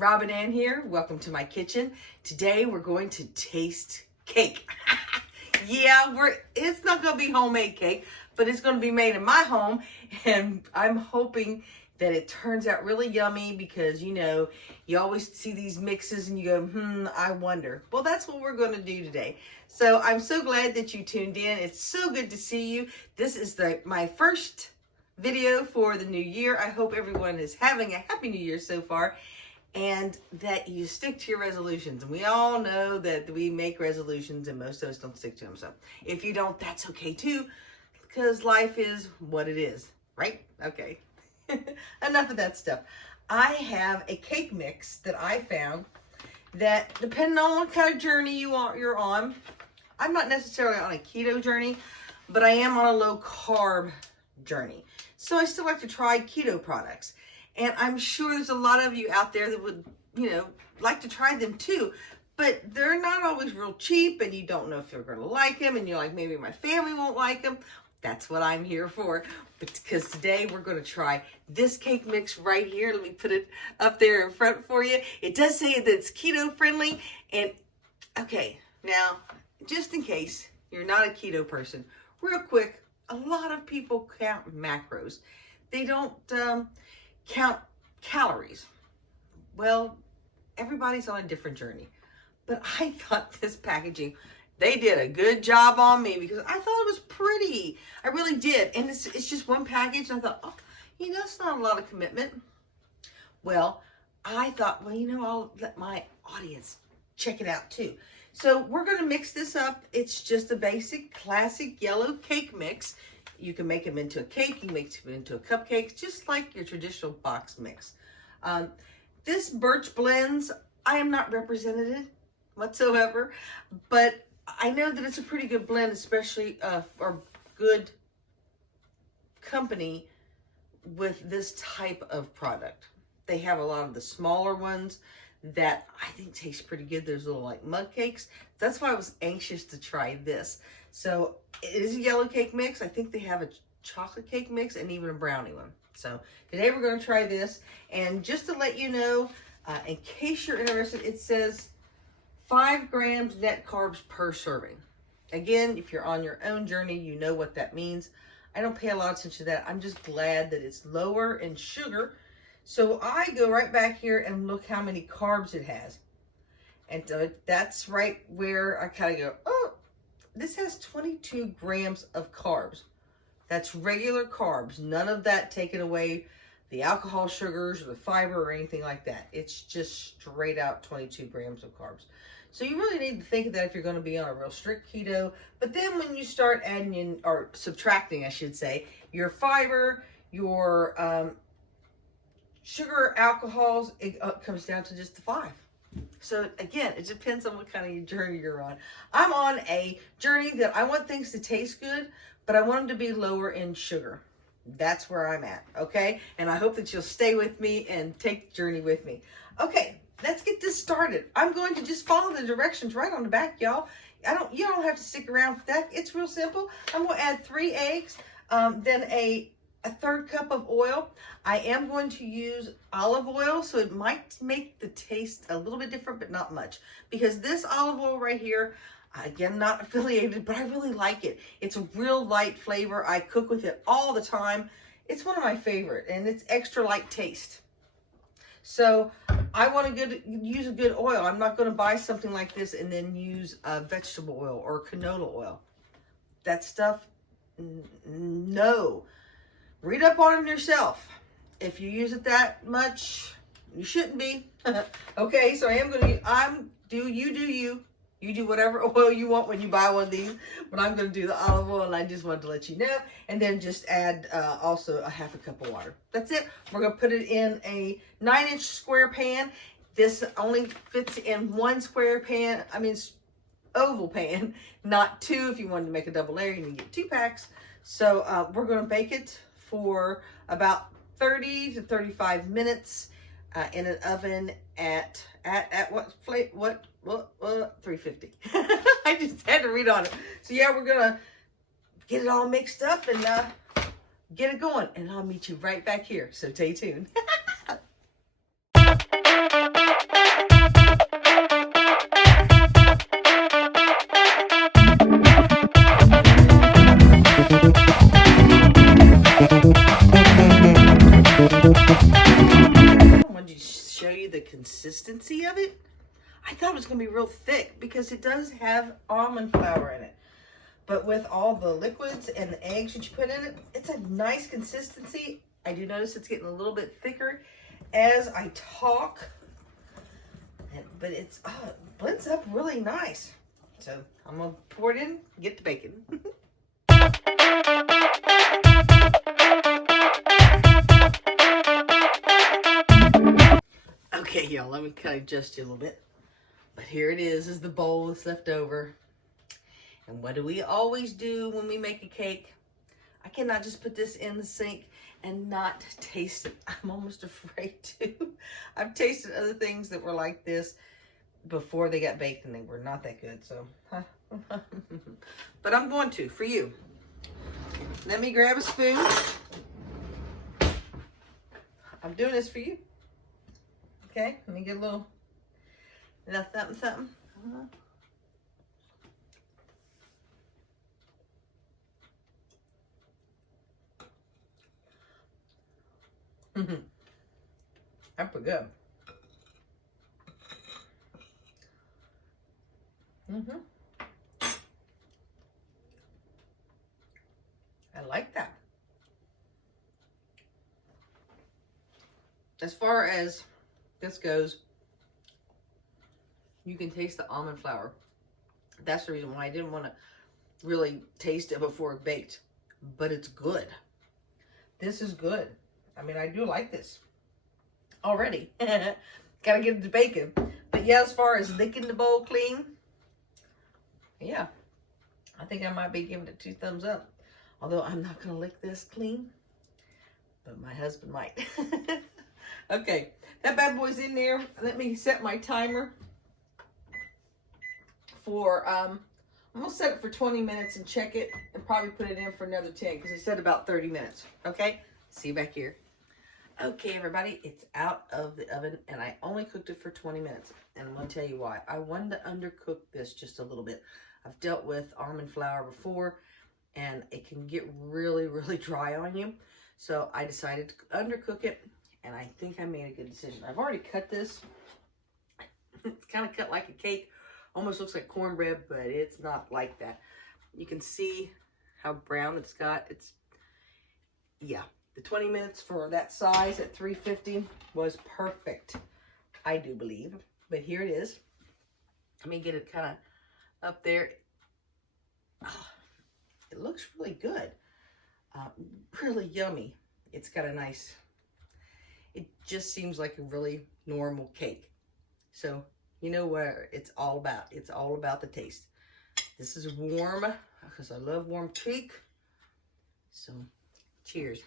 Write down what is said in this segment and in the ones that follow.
Robin Ann here. Welcome to my kitchen. Today we're going to taste cake. Yeah, it's not going to be homemade cake, but it's going to be made in my home, and I'm hoping that it turns out really yummy because, you know, you always see these mixes and you go, I wonder. Well, that's what we're going to do today. So I'm so glad that you tuned in. It's so good to see you. This is my first video for the new year. I hope everyone is having a happy new year so far, and that you stick to your resolutions. And we all know that we make resolutions and most of us don't stick to them. So if you don't, that's okay too, because life is what it is, right? Okay. Enough of that stuff. I have a cake mix that I found that, depending on what kind of journey you're on, I'm not necessarily on a keto journey, but I am on a low carb journey. So I still like to try keto products. And I'm sure there's a lot of you out there that would, like to try them too. But they're not always real cheap, and you don't know if you're going to like them, and you're like, maybe my family won't like them. That's what I'm here for. Because today we're going to try this cake mix right here. Let me put it up there in front for you. It does say that it's keto friendly. And okay, now, just in case you're not a keto person, real quick, a lot of people count macros. They don't count calories. Well, everybody's on a different journey. But I thought this packaging, they did a good job on me because I thought it was pretty. I really did. And it's just one package. And I thought, it's not a lot of commitment. Well, I thought, I'll let my audience check it out too. So we're going to mix this up. It's just a basic classic yellow cake mix. You can make them into a cake. You can make them into a cupcake, just like your traditional box mix. This Birch Blends, I am not represented whatsoever, but I know that it's a pretty good blend, especially for good company with this type of product. They have a lot of the smaller ones that I think taste pretty good. There's little like mug cakes. That's why I was anxious to try this. So it is a yellow cake mix. I think they have a chocolate cake mix and even a brownie one. So today we're going to try this. And just to let you know, in case you're interested, it says 5 grams net carbs per serving. Again, if you're on your own journey, you know what that means. I don't pay a lot of attention to that. I'm just glad that it's lower in sugar. So I go right back here and look how many carbs it has. And that's right where I kind of go, this has 22 grams of carbs. That's regular carbs. None of that taken away the alcohol, sugars, or the fiber, or anything like that. It's just straight out 22 grams of carbs. So you really need to think of that if you're going to be on a real strict keto. But then when you start adding in, or subtracting, I should say, your fiber, your sugar, alcohols, it comes down to just the 5. So again, it depends on what kind of journey you're on. I'm on a journey that I want things to taste good, but I want them to be lower in sugar. That's where I'm at, okay? And I hope that you'll stay with me and take the journey with me. Okay, let's get this started. I'm going to just follow the directions right on the back, y'all. You don't have to stick around for that. It's real simple. I'm going to add 3 eggs, then a 1/3 cup of oil. I am going to use olive oil, so it might make the taste a little bit different, but not much. Because this olive oil right here, again, not affiliated, but I really like it. It's a real light flavor. I cook with it all the time. It's one of my favorite, and it's extra light taste. So I want to use a good oil. I'm not going to buy something like this and then use vegetable oil or canola oil. That stuff, no. Read up on it yourself. If you use it that much, you shouldn't be. Okay, so I am going to, you do you. You do whatever oil you want when you buy one of these, but I'm going to do the olive oil, and I just wanted to let you know. And then just add also a 1/2 cup of water. That's it. We're going to put it in a 9-inch square pan. This only fits in 1 square pan, oval pan, not 2. If you wanted to make a double layer, you need to get 2 packs. So we're going to bake it for about 30 to 35 minutes in an oven at what 350. I just had to read on it. So yeah, we're gonna get it all mixed up and get it going, and I'll meet you right back here. So stay tuned. consistency of it, I thought it was going to be real thick because it does have almond flour in it. But with all the liquids and the eggs that you put in it, it's a nice consistency. I do notice it's getting a little bit thicker as I talk. But it blends up really nice. So I'm going to pour it in, get the bacon. Okay, y'all, let me kind of adjust you a little bit. But here it is the bowl that's left over. And what do we always do when we make a cake? I cannot just put this in the sink and not taste it. I'm almost afraid to. I've tasted other things that were like this before they got baked and they were not that good. So, but I'm going to, for you. Let me grab a spoon. I'm doing this for you. Okay, let me get a little something. That's pretty good. I like that. As far as this goes, you can taste the almond flour. That's the reason why I didn't want to really taste it before it baked, but it's good. This is good. I mean, I do like this already. Gotta get the bacon. But yeah, as far as licking the bowl clean, yeah, I think I might be giving it 2 thumbs up. Although I'm not gonna lick this clean, but my husband might. Okay, that bad boy's in there. Let me set my timer for, I'm gonna set it for 20 minutes and check it and probably put it in for another 10 because it said about 30 minutes. Okay, see you back here. Okay, everybody, it's out of the oven and I only cooked it for 20 minutes. And I'm gonna tell you why. I wanted to undercook this just a little bit. I've dealt with almond flour before and it can get really, really dry on you. So I decided to undercook it and I think I made a good decision. I've already cut this. It's kind of cut like a cake. Almost looks like cornbread, but it's not like that. You can see how brown it's got. It's, yeah. The 20 minutes for that size at 350 was perfect, I do believe. But here it is. Let me get it kind of up there. Oh, it looks really good. Really yummy. It's got a nice, it just seems like a really normal cake. So, you know what it's all about. It's all about the taste. This is warm because I love warm cake. So, cheers.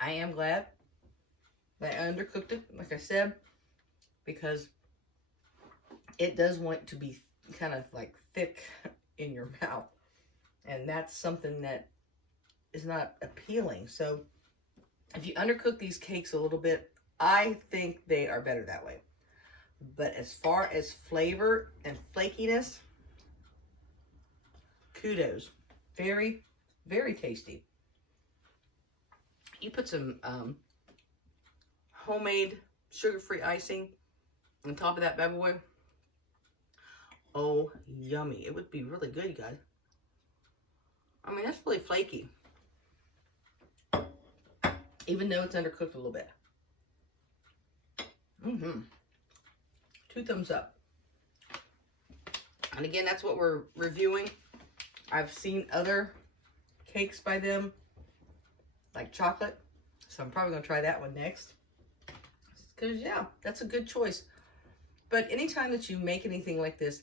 I am glad that I undercooked it, like I said, because it does want to be kind of like thick in your mouth. And that's something that is not appealing. So if you undercook these cakes a little bit, I think they are better that way. But as far as flavor and flakiness, kudos. Very, very tasty. You put some homemade sugar-free icing on top of that bad boy. Oh, yummy. It would be really good, you guys. I mean, that's really flaky. Even though it's undercooked a little bit. 2 thumbs up. And again, that's what we're reviewing. I've seen other cakes by them, like chocolate. So I'm probably going to try that one next. Because, yeah, that's a good choice. But anytime that you make anything like this,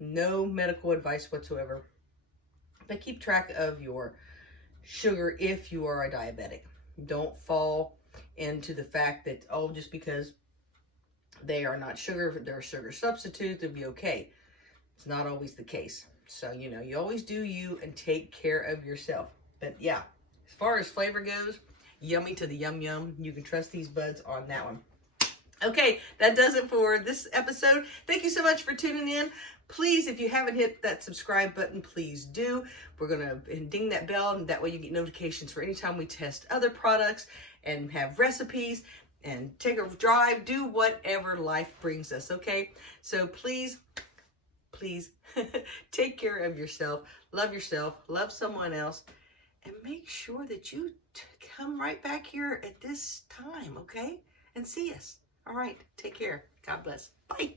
no medical advice whatsoever. But keep track of your sugar if you are a diabetic. Don't fall into the fact that, oh, just because they are not sugar, they're a sugar substitute, they'll be okay. It's not always the case. So, you know, you always do you and take care of yourself. But yeah, as far as flavor goes, yummy to the yum yum. You can trust these buds on that one. Okay, that does it for this episode. Thank you so much for tuning in. Please, if you haven't hit that subscribe button, please do. We're going to ding that bell, and that way you get notifications for anytime we test other products and have recipes and take a drive, do whatever life brings us, okay? So please, please take care of yourself, love someone else, and make sure that you come right back here at this time, okay? And see us. All right, take care. God bless. Bye.